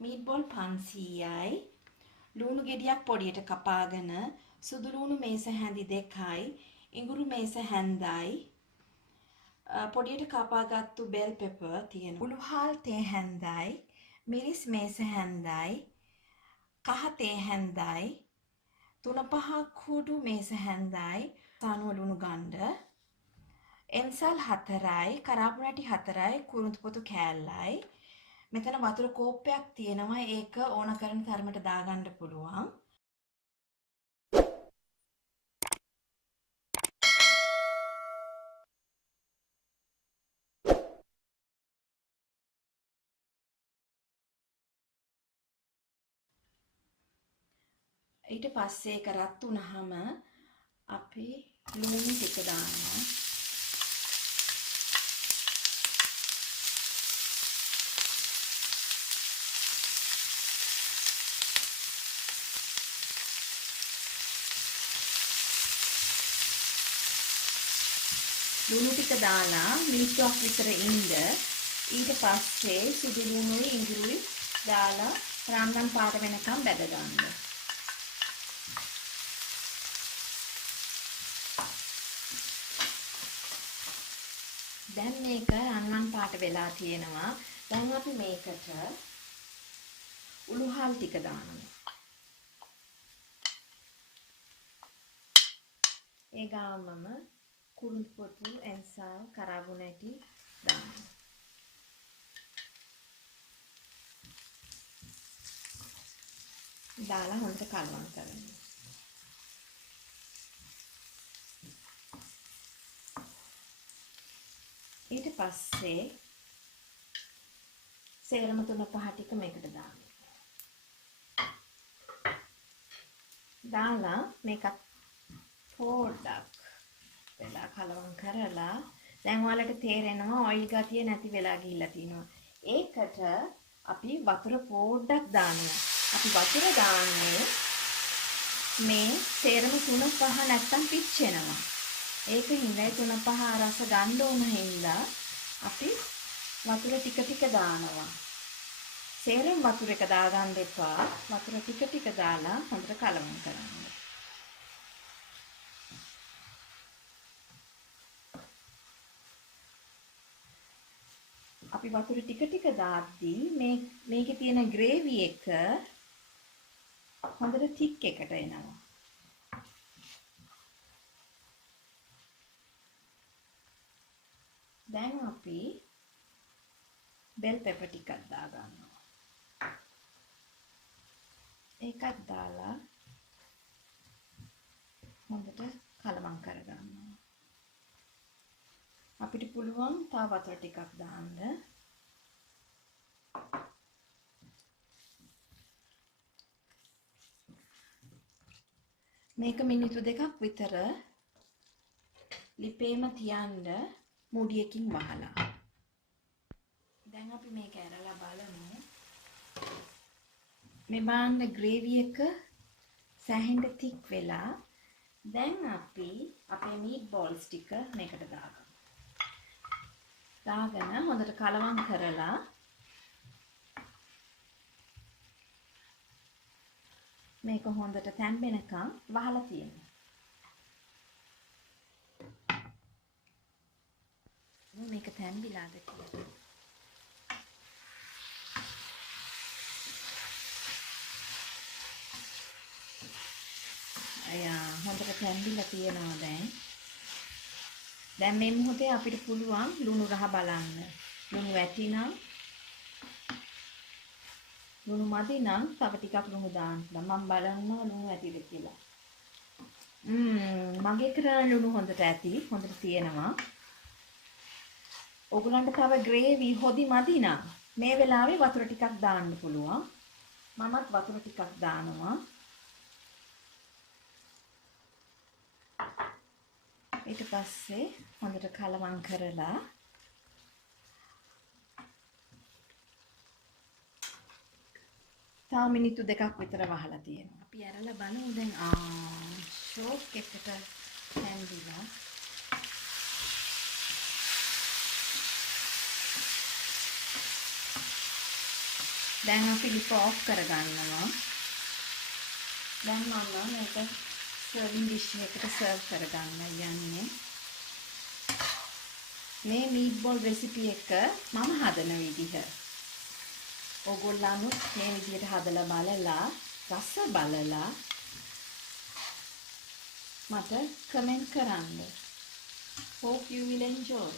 meatball 500යි. ලුණු ගෙඩියක් පොඩියට කපාගෙන සුදු ලුණු මේස හැඳි 2යි, ඉඟුරු මේස හැන්දයි, පොඩියට කපාගත්තු bell pepper තියෙනවා. උළුහාල් තේ හැන්දයි, මිරිස් මේස හැන්දයි, කහ තේ හැන්දයි, 3-5 කුඩු මේස හැන්දයි, සානුව ලුණු ගණ්ඩ, එන්සල් 4යි, කරාපු නැටි 4යි, කුරුඳු පොතු කෑල්ලයි. මෙතන වතුර කෝප්පයක් තියෙනවා. ඒක ඕන කරන තරමට දාගන්න පුළුවන්. ඊට පස්සේ ඒක රත් වුණාම අපි ලුණු ටික දානවා. ලුණු ටික දාලා මිනිත්තුවක් විතර ඉන්න. ඊට පස්සේ සුදු ලුණුයි ඉඟුරුයි දාලා රන්වන් පාට වෙනකම් බැද ගන්න. දැන් මේක රන්වන් පාට වෙලා තියෙනවා. දැන් අපි මේකට උළුහල් ටික දානවා. ඒ ගාමම කුරුඳු පොතු, එන්සල්, කරාබු නැටි දානවා. දාලා හොඳට කලවම් කරනවා. ඊට පස්සේ සේරම 3-5 ටික මේකට දානවා. දාලා මේකත් පොඩ්ඩක් වෙලා කලවම් කරලා දැන් ඔයාලට තේරෙනවා ඔයිල් ගතිය නැති වෙලා ගිහිල්ලා තිනවා. ඒකට අපි වතුර පොඩ්ඩක් දානවා. අපි වතුර දාන්නේ මේ සේරම 3-5 නැත්තම් පිච්චෙනවා. ඒක හින්දා 3-5 රස ගන්න ඕන හින්දා අපි වතුර ටික දානවා. සේරම වතුර එක දාගන්න එපා. වතුර ටික දාලා හොඳට කලවම් කරන්න. අපි වතුර ටික දාද්දී මේකේ තියෙන ග්‍රේවි එක හොඳට thick එකට එනවා. දැන් අපි bell pepper ටිකක් දාගන්නවා. ඒකත් දාලා හොඳට කලවම් කරගන්නවා. අපිට පුළුවන් තව වතුර ටිකක් දාන්න. මේක මිනිත්තු 2ක් විතර ලිපේම තියන්න මුඩියකින් වහලා. දැන් අපි මේක ඇරලා බලමු. මේ බාන්න ග්‍රේවි එක සැහෙන්න thick වෙලා. දැන් අපි අපේ meatballs ටික මේකට දාගමු. දාගෙන හොඳට කලවම් කරලා මේක හොඳට තැම්බෙනකම් වහලා තියෙනවා. මේක තැම්බිලාද කියලා. අයියා හොඳට තැම්බිලා තියෙනවා දැන්. දැන් මේ මොහොතේ අපිට පුළුවන් ලුණු රහ බලන්න. ලුණු වැටිනම් ලුණු මදි නම් තව ටිකක් ලුණු දාන්න. මම බලන්නවා ලුණු ඇතිද කියලා. මගේ කරන ලුණු හොඳට ඇති. හොඳට තියෙනවා. ඔයගලන්ට තව ග්‍රේවි හොදි මදි නම් මේ වෙලාවේ වතුර ටිකක් දාන්න පුළුවන්. මමත් වතුර ටිකක් දානවා. ඊට පස්සේ හොඳට කලවම් කරලා තව මිනිත්තු 2ක් විතර වහලා තියෙනවා. අපි ඇරලා බලමු දැන් ෂෝක් එකට හැන්දිලා. දැන් අපි ලිප ඔෆ් කරගන්නවා. දැන් මම මේක සර්වින් ඩිෂ් එකකට සර්ව් කරගන්න යන්නේ. මේ මීට්බෝල් රෙසිපි එක මම හදන විදිහ. ඕගොල්ලන්ත් මේ විදිහට හදලා බලලා රස බලලා මට කමෙන්ට් කරන්න. Hope you will enjoy.